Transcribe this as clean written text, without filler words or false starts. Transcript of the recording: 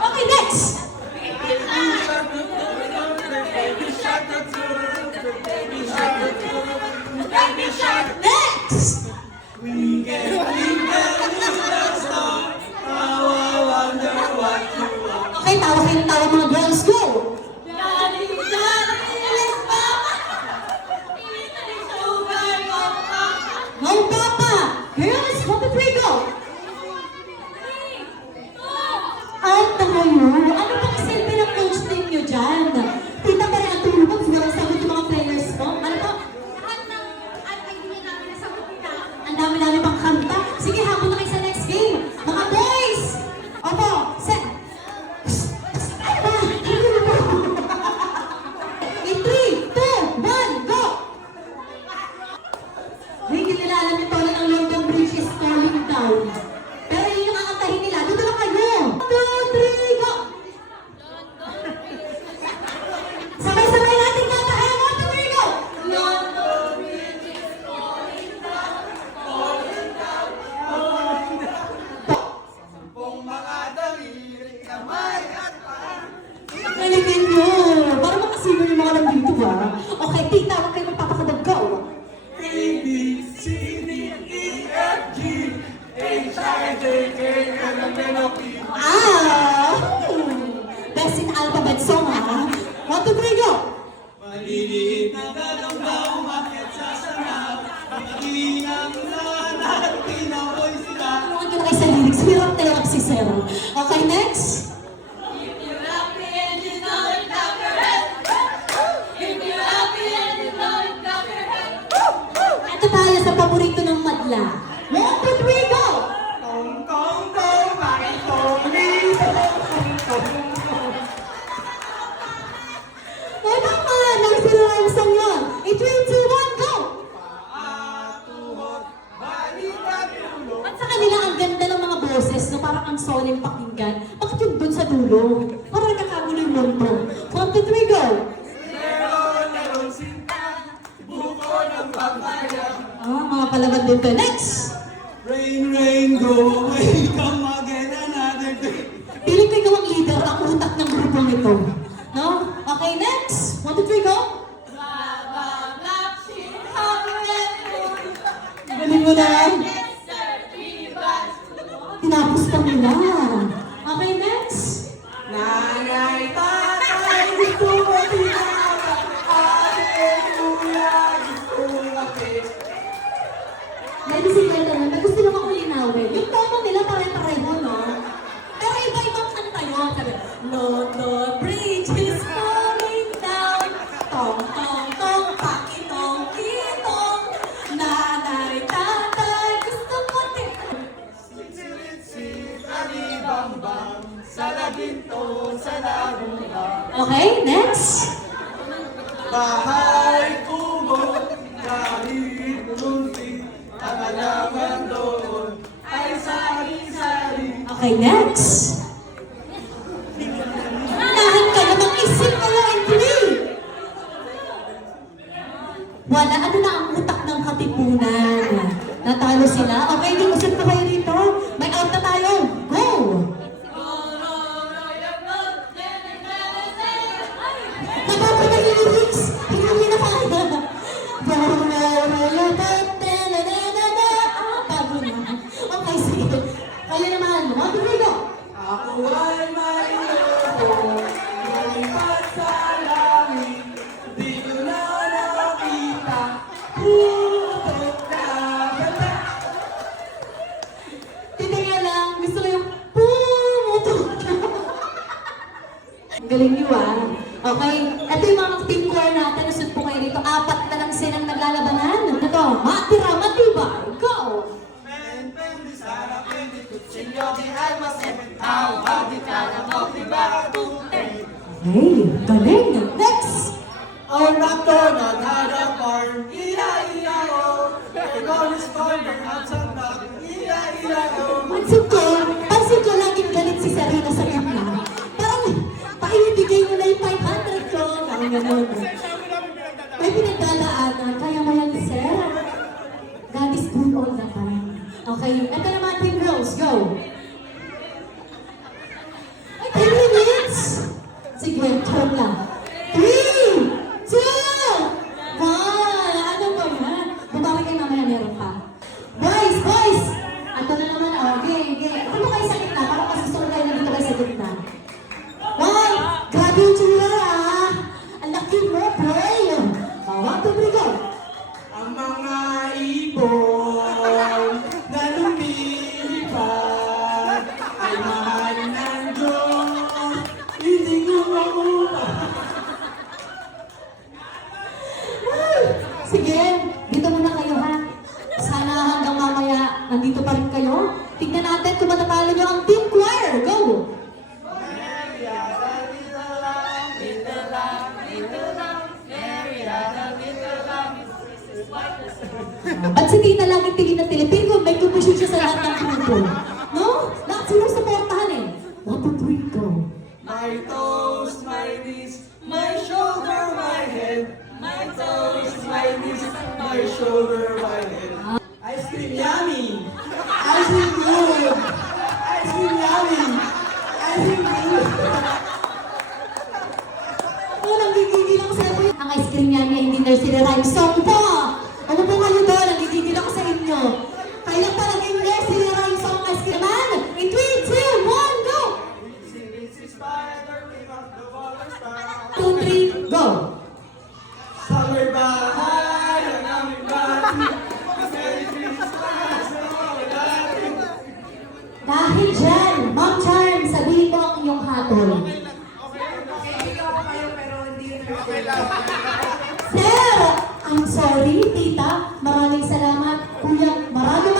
Okay, next! Next! Okay, tawa kayo ng tawa mga girls, go! No, Papa! Girls, 1, 2, 3, go! Ay, tama yun. Ano bang silbi ng coach ninyo dyan? Tita, pa rin ang tulog. Siguro sagot yung mga players mo. Ano ba? Lahat ng idea namin nasagot nila. Ang dami-dami pang kanta. Sige, habol na kayo sa next game. Mga boys! Opo, set! Ano ba? In 3, 2, 1, go! Hindi nila alam yung tono ng London Bridge is falling down. Pero yun yung kakantahin nila. Dito na kayo! 1, 2, 3, go! Sabay-sabay natin kantahin. 1, 2, 3, go! Galingan nyo! Para makasino yung mga nandito ba? Okay, tita, huwag kayo magpapakabag, go! Ah! Best in alphabet song, ha? 1, 2, 3, go! Maliliit na dalangga umakyat sa sarap. Iinang lahat, pinaboy sila. Tulungan ko na kayo sa lyrics. Hirap talaga si Sir. Okay, next? Ito tayo sa paborito ng madla. 1, 2, 3, go! Tong, tong, tong, bakit pumili? O naman, ang sinulang song yun. In 3, 2, 1, go! Tuhod, balikat ulo. At sa kanila, ang ganda ng mga boses, no? Parang ang solemn pakinggan. Bakit yun dun sa dulo? Parang nagkakagulo yung mundo. 1, 2, 3, go! Meron sinta, buko ng papaya. Ah, mga palaban din to. Next! Rain, rain, go away, come again another day. Piling ko ikaw ang leader, ang utak ng grupong ito. No? Okay, next! 1, 2, 3, go! Galing mo na. Tinapos pa nila. Okay, next! Nanay, tatay, gusto mo tinawag. Ate, kuya, gusto mo kapit. Ladies and gentlemen, may gusto lang ako linawin. Yung tono nila pare-pareho, no? Pero iba-ibang kanta yun. Sabi, London Bridge is falling down. Tong, tong, tong, pakitong, kitong. Nanay, tatay, gusto ko din. Sitsitsip, alibambang, sa laginto, sa laruban. Okay, next. Bahay, kubo, kahit munti, ang alaman doon ay sari-sari. Okay, next. Unahan ka na mag-isip kayo in 3. Wala, ano na ang utak ng katipunan? Natalo sila? Okay, di usap na kayo rito. May out na tayo. Go! Nababa na yung lyrics. Hinali na tayo. Bago na. Okay, sige. Kayo naman. 1, 2, 3, go! Ako ay may loko, lumipat sa langit, di ko na nakita, putok na ganda. Hindi nga lang, gusto ko yung pumutok. Galing niyo Okay, ito yung mga team core natin. Nasud po kayo dito. 4 na lang silang naglalabanan. Ito, matira, matibay. Go! Pwede sana, pwede kutsilyo, di almas, epentaw, habitana, motiba, tute. Hey, galing. Next! Our McDonald had a farm, iya-iya-o. Everyone is corner at sa back, iya-iya-o. Pansin ko laging galit si Sarina sa gitna. Parang, paibigay mo na yung 500 ko. Parang ganun. May pinagdadaanan. Kaya mo yan, sir. Okay, ito naman, Team Girls, go! Ay, 10 minutes! Sige, turn lang. 3, 2, 1! Ano ba yan? Babawi kayo mamaya, meron pa. Boys, boys! Ito na naman, okay, okay. Ito mo kayo sa gitna, parang mas gusto ko kayo na dito kayo sa gitna. Wow! Grabe yung tsura, ah! Ang laki mo, boy! 1, 2, 3, go! Ang mga ibon na lumilipad ay mahal ng Diyos, hindi ko makuha. Sige, dito muna kayo ha. Sana hanggang mamaya nandito pa rin kayo. Tignan natin kung matatalo nyo ang Team Choir. Go! At si Tita laging tingin na Pilipin ko, may kumpusyon siya sa lahat ng grupo. No? Lahat sinusuportahan eh. 1, 2, 3, go! My toes, my knees, my shoulder, my head. My toes, my knees, my shoulder, my head. Ice cream yummy! Ice cream good! Ice cream yummy! Ice cream good! Oh, nanggigigil ako sa iyo. Ang ice cream yan ay hindi nursery rhyme song po. Ano po kayo doon? Nanggigigil ako sa inyo. Kailan pa naging nursery rhyme song ice cream man? In 3, 2, 1, go! 2, 3, go! Summer bahay ang aming bati. Merry Christmas, Dahil dyan, Ma'am Charm, sabihin mo ang inyong hatol. Sir, I'm sorry, tita. Maraming salamat. Kuya, maraming